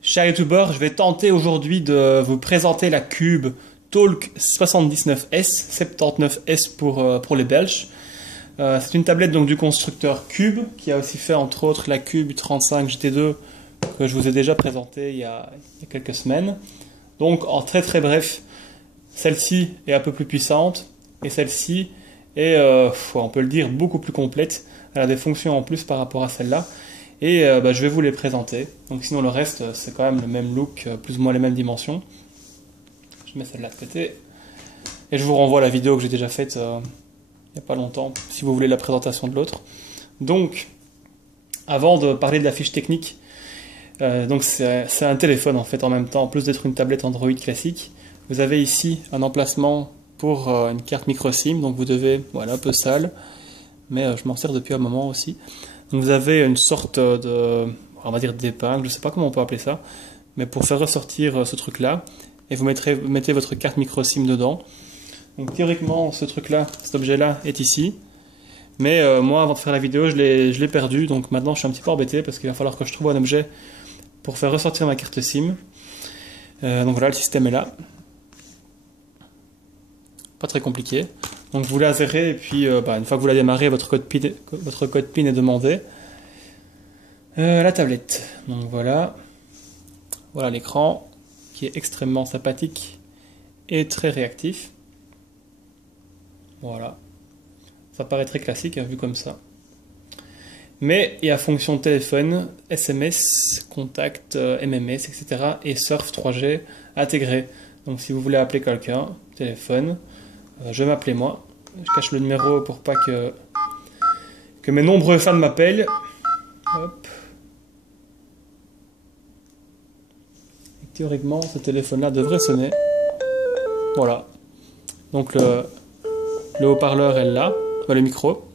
Cher youtubeur, je vais tenter aujourd'hui de vous présenter la Cube Talk 79S, 79S pour les Belges. C'est une tablette donc du constructeur Cube, qui a aussi fait entre autres la Cube 35 GT2 que je vous ai déjà présentée il y a quelques semaines. Donc en très très bref, celle-ci est un peu plus puissante et celle-ci est, on peut le dire, beaucoup plus complète. Elle a des fonctions en plus par rapport à celle-là. Et je vais vous les présenter. Donc sinon le reste c'est quand même le même look, plus ou moins les mêmes dimensions. Je mets celle-là de côté. Et je vous renvoie à la vidéo que j'ai déjà faite il n'y a pas longtemps, si vous voulez la présentation de l'autre. Donc, avant de parler de la fiche technique, donc c'est un téléphone en fait en même temps, en plus d'être une tablette Android classique. Vous avez ici un emplacement pour une carte micro SIM, donc vous devez, voilà, un peu sale, mais je m'en sers depuis un moment aussi. Donc vous avez une sorte de, on va dire d'épingle, je sais pas comment on peut appeler ça, mais pour faire ressortir ce truc-là, et vous mettez votre carte micro SIM dedans. Donc théoriquement, ce truc-là, cet objet-là est ici, mais moi, avant de faire la vidéo, je l'ai perdu, donc maintenant je suis un petit peu embêté parce qu'il va falloir que je trouve un objet pour faire ressortir ma carte SIM. Donc voilà, le système est là. Pas très compliqué. Donc vous l'insérez et puis une fois que vous la démarrez, votre code PIN est demandé. La tablette. Donc voilà. Voilà l'écran qui est extrêmement sympathique et très réactif. Voilà. Ça paraît très classique vu comme ça. Mais il y a fonction téléphone, SMS, contact, MMS, etc. et Surf 3G intégré. Donc si vous voulez appeler quelqu'un, téléphone, je vais m'appeler moi. Je cache le numéro pour pas que mes nombreux fans m'appellent. Hop. Et théoriquement, ce téléphone-là devrait sonner. Voilà. Donc le haut-parleur est là, le micro.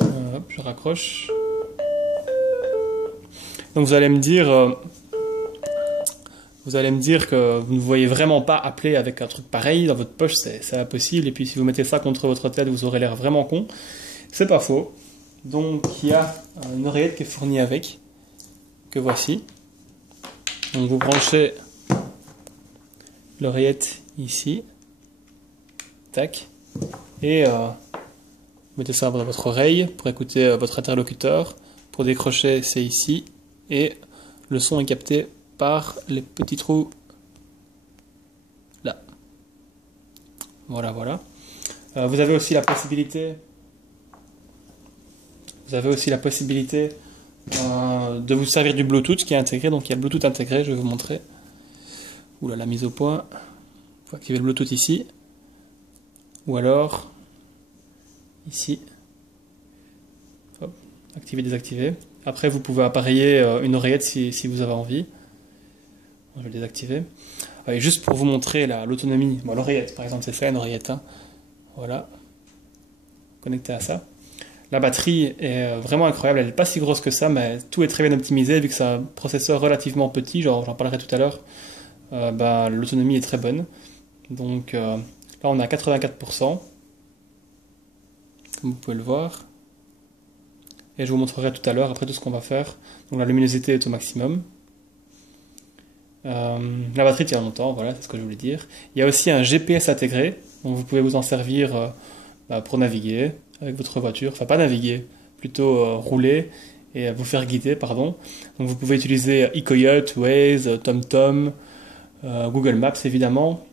Hop, je raccroche. Donc vous allez me dire que vous ne voyez vraiment pas appeler avec un truc pareil dans votre poche, c'est impossible. Et puis si vous mettez ça contre votre tête, vous aurez l'air vraiment con. C'est pas faux. Donc il y a une oreillette qui est fournie avec, que voici. Donc vous branchez l'oreillette ici, tac, et mettez ça dans votre oreille pour écouter votre interlocuteur. Pour décrocher, c'est ici, et le son est capté par les petits trous là. Voilà, voilà. Vous avez aussi la possibilité de vous servir du Bluetooth qui est intégré. Donc il y a le Bluetooth intégré, je vais vous montrer. Oula, la mise au point. Il faut activer le Bluetooth ici. Ou alors ici. Hop, activer, désactiver. Après, vous pouvez appareiller une oreillette si vous avez envie. Je vais le désactiver. Allez, juste pour vous montrer l'autonomie. Bon, l'oreillette, par exemple, c'est ça, une oreillette. Hein. Voilà. Connecté à ça. La batterie est vraiment incroyable. Elle n'est pas si grosse que ça, mais tout est très bien optimisé. Vu que c'est un processeur relativement petit, genre j'en parlerai tout à l'heure, l'autonomie est très bonne. Donc là, on est à 84%. Comme vous pouvez le voir. Et je vous montrerai tout à l'heure, après tout ce qu'on va faire. Donc la luminosité est au maximum. La batterie tient longtemps, voilà, c'est ce que je voulais dire. Il y a aussi un GPS intégré, donc vous pouvez vous en servir pour naviguer avec votre voiture. Enfin, pas naviguer, plutôt rouler et vous faire guider, pardon. Donc vous pouvez utiliser eCoyote, Waze, TomTom, Google Maps évidemment.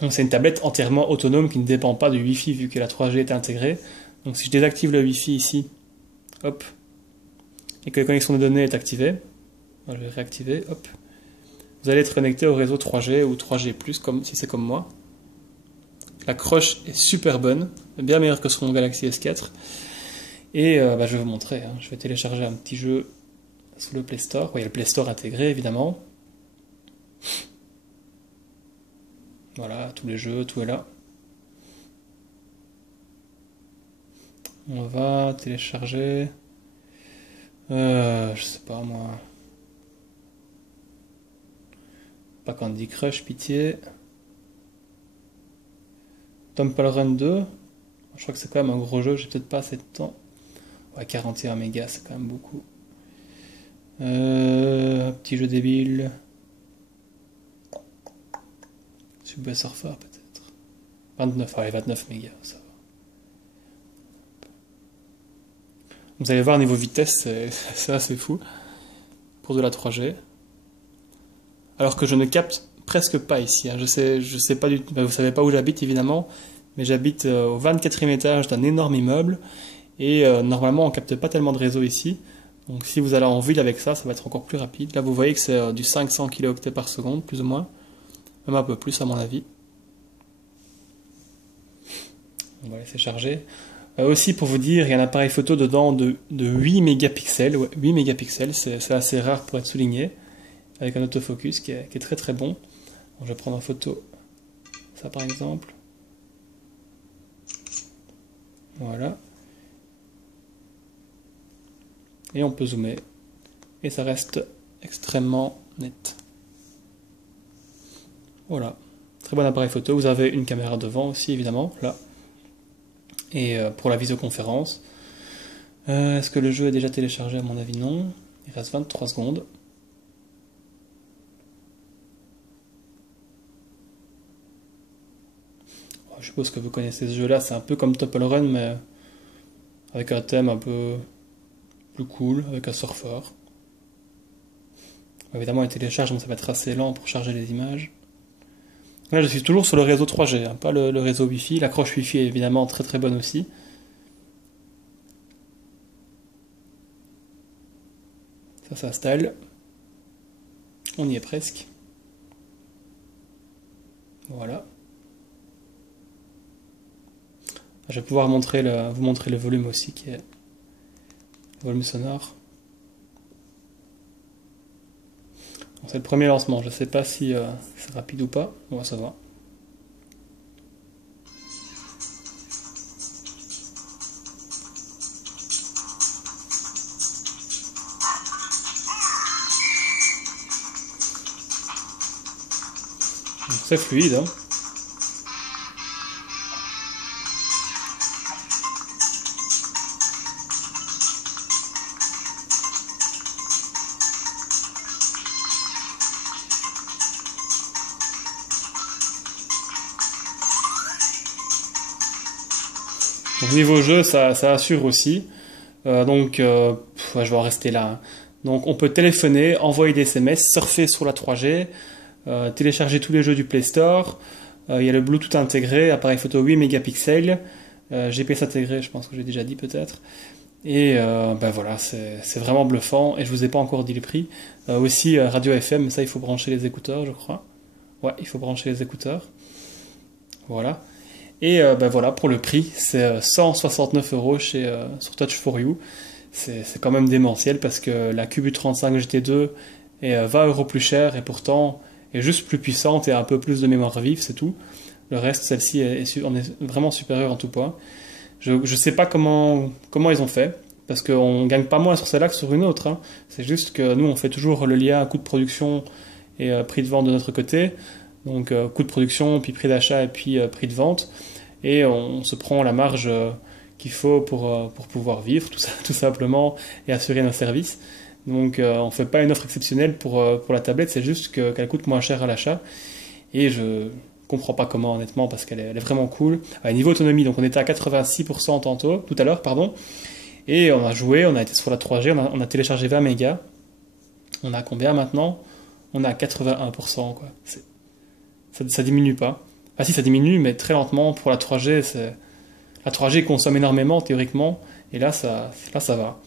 Donc c'est une tablette entièrement autonome qui ne dépend pas du Wi-Fi vu que la 3G est intégrée. Donc si je désactive le Wi-Fi ici, hop, et que la connexion de données est activée, je vais réactiver, hop. Vous allez être connecté au réseau 3G ou 3G+, comme si c'est comme moi. La croche est super bonne, bien meilleure que sur mon Galaxy S4. Et je vais vous montrer, hein. Je vais télécharger un petit jeu sur le Play Store. Il y a le Play Store intégré, évidemment. Voilà, tous les jeux, tout est là. On va télécharger... je sais pas moi... Pas Candy Crush, pitié. Temple Run 2. Je crois que c'est quand même un gros jeu, j'ai peut-être pas assez de temps. Ouais, 41 mégas, c'est quand même beaucoup. Petit jeu débile. Subway Surfer peut-être. 29, allez, 29 mégas, ça va. Vous allez voir, niveau vitesse, c'est assez fou pour de la 3G. Alors que je ne capte presque pas ici. Hein. Je sais pas du tout. Vous savez pas où j'habite évidemment, mais j'habite au 24e étage d'un énorme immeuble et normalement on capte pas tellement de réseau ici. Donc si vous allez en ville avec ça, ça va être encore plus rapide. Là vous voyez que c'est du 500 kilo-octets par seconde, plus ou moins, même un peu plus à mon avis. On va laisser charger. Aussi pour vous dire, il y a un appareil photo dedans de 8 mégapixels. Ouais, 8 mégapixels, c'est assez rare pour être souligné. Avec un autofocus qui est très très bon. Bon, je vais prendre en photo ça par exemple. Voilà. Et on peut zoomer. Et ça reste extrêmement net. Voilà. Très bon appareil photo. Vous avez une caméra devant aussi évidemment, là. Et pour la visioconférence. Est-ce que le jeu est déjà téléchargé? À mon avis non. Il reste 23 secondes. Je suppose que vous connaissez ce jeu-là, c'est un peu comme Temple Run, mais avec un thème un peu plus cool, avec un surfeur. Évidemment, il télécharge, donc ça va être assez lent pour charger les images. Là, je suis toujours sur le réseau 3G, hein, pas le réseau Wi-Fi. L'accroche Wi-Fi est évidemment très très bonne aussi. Ça s'installe. On y est presque. Voilà. Je vais pouvoir vous montrer le volume aussi, qui est le volume sonore. C'est le premier lancement, je ne sais pas si c'est rapide ou pas. Bon, ça va. C'est fluide, hein. Donc, niveau jeu, ça assure aussi. Je vais en rester là. Hein. Donc on peut téléphoner, envoyer des SMS, surfer sur la 3G, télécharger tous les jeux du Play Store. Il y a le Bluetooth intégré, appareil photo 8 mégapixels, GPS intégré, je pense que j'ai déjà dit peut-être. Et voilà, c'est vraiment bluffant. Et je vous ai pas encore dit le prix. Aussi radio FM, ça il faut brancher les écouteurs, je crois. Ouais, il faut brancher les écouteurs. Voilà. Et voilà, pour le prix, c'est 169 € sur Touch4You. C'est quand même démentiel parce que la Cube U35 GT2 est 20 € plus chère et pourtant est juste plus puissante et a un peu plus de mémoire vive, c'est tout. Le reste, celle-ci est vraiment supérieure en tout point. Je sais pas comment ils ont fait, parce qu'on gagne pas moins sur celle-là que sur une autre. Hein. C'est juste que nous, on fait toujours le lien coût de production et prix de vente de notre côté. Donc coût de production, puis prix d'achat et puis prix de vente. Et on se prend la marge qu'il faut pour pouvoir vivre, tout simplement, et assurer nos services. Donc on ne fait pas une offre exceptionnelle pour la tablette, c'est juste qu'elle coûte moins cher à l'achat. Et je comprends pas comment honnêtement, parce qu'elle est vraiment cool. À niveau autonomie, donc on était à 86% tout à l'heure, pardon. Et on a joué, on a été sur la 3G, on a téléchargé 20 mégas. On a combien maintenant? On a 81%, quoi. Ça diminue pas. Ah si, ça diminue, mais très lentement. Pour la 3G, la 3G consomme énormément, théoriquement. Et là, ça va.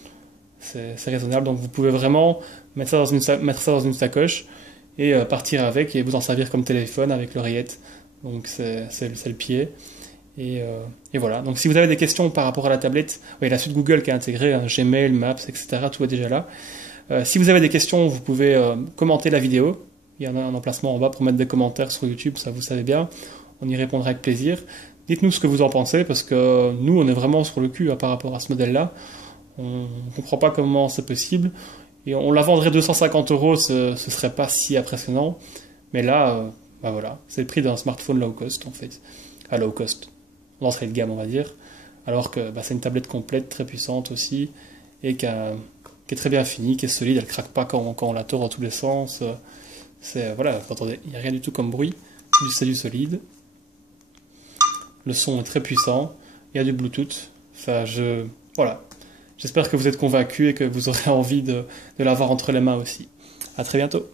C'est raisonnable. Donc vous pouvez vraiment mettre ça dans une sacoche et partir avec et vous en servir comme téléphone avec l'oreillette. Donc c'est le pied. Et voilà. Donc si vous avez des questions par rapport à la tablette, oui, la suite Google qui est intégrée, hein, Gmail, Maps, etc., tout est déjà là. Si vous avez des questions, vous pouvez commenter la vidéo. Il y en a un emplacement en bas pour mettre des commentaires sur YouTube, ça vous savez bien. On y répondra avec plaisir. Dites-nous ce que vous en pensez, parce que nous, on est vraiment sur le cul par rapport à ce modèle-là. On ne comprend pas comment c'est possible. Et on la vendrait 250 €, ce serait pas si impressionnant. Mais là, voilà, c'est le prix d'un smartphone low cost, en fait. À low cost, l'entrée de gamme, on va dire. Alors que c'est une tablette complète, très puissante aussi, et qui a qui est très bien finie, qui est solide, elle craque pas quand on la tord dans tous les sens. Voilà, attendez, il n'y a rien du tout comme bruit, c'est du solide. Le son est très puissant, il y a du Bluetooth. Enfin, voilà. J'espère que vous êtes convaincus et que vous aurez envie de l'avoir entre les mains aussi. À très bientôt.